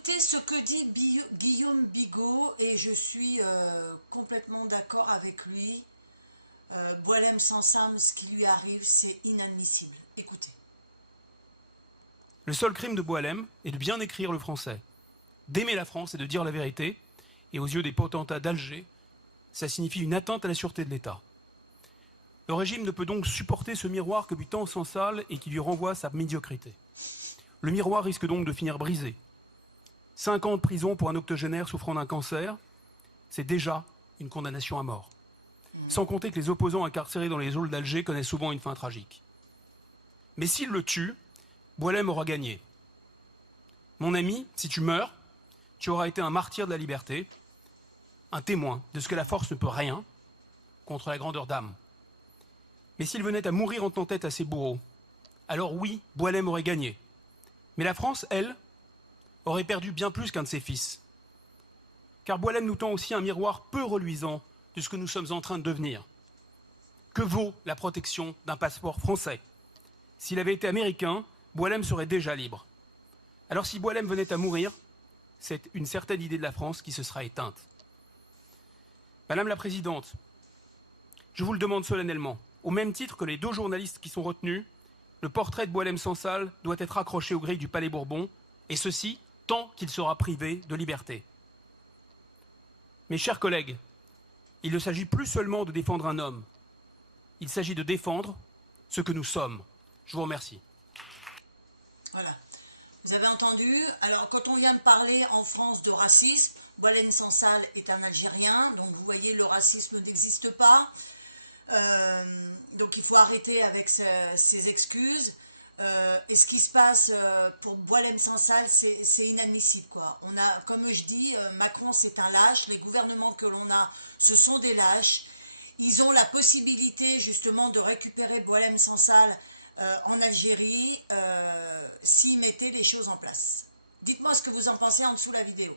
écouté ce que dit Guillaume Bigot et je suis complètement d'accord avec lui. Boualem Sansal, ce qui lui arrive, c'est inadmissible. Écoutez. Le seul crime de Boualem est de bien écrire le français, d'aimer la France et de dire la vérité, et aux yeux des potentats d'Alger, ça signifie une atteinte à la sûreté de l'État. Le régime ne peut donc supporter ce miroir que lui tend Sansal et qui lui renvoie sa médiocrité. Le miroir risque donc de finir brisé. 5 ans de prison pour un octogénaire souffrant d'un cancer, c'est déjà une condamnation à mort. Sans compter que les opposants incarcérés dans les geôles d'Alger connaissent souvent une fin tragique. Mais s'il le tue, Boualem aura gagné. Mon ami, si tu meurs, tu auras été un martyr de la liberté, un témoin de ce que la force ne peut rien contre la grandeur d'âme. Mais s'il venait à mourir en tête à ses bourreaux, alors oui, Boualem aurait gagné. Mais la France, elle, aurait perdu bien plus qu'un de ses fils. Car Boualem nous tend aussi un miroir peu reluisant de ce que nous sommes en train de devenir. Que vaut la protection d'un passeport français? S'il avait été américain, Boualem serait déjà libre. Alors si Boualem venait à mourir, c'est une certaine idée de la France qui se sera éteinte. Madame la Présidente, je vous le demande solennellement, au même titre que les 2 journalistes qui sont retenus, le portrait de Boualem Sansal doit être accroché aux grilles du Palais Bourbon, et ceci tant qu'il sera privé de liberté. Mes chers collègues, il ne s'agit plus seulement de défendre un homme, il s'agit de défendre ce que nous sommes. Je vous remercie. Voilà. Vous avez entendu? Alors, quand on vient de parler en France de racisme, Boualem Sansal est un Algérien, donc vous voyez, le racisme n'existe pas. Donc il faut arrêter avec ces excuses. Et ce qui se passe pour Boualem Sansal, c'est inadmissible, quoi. On a, comme je dis, Macron c'est un lâche, les gouvernements que l'on a, ce sont des lâches. Ils ont la possibilité justement de récupérer Boualem Sansal en Algérie s'ils mettaient les choses en place. Dites-moi ce que vous en pensez en dessous de la vidéo.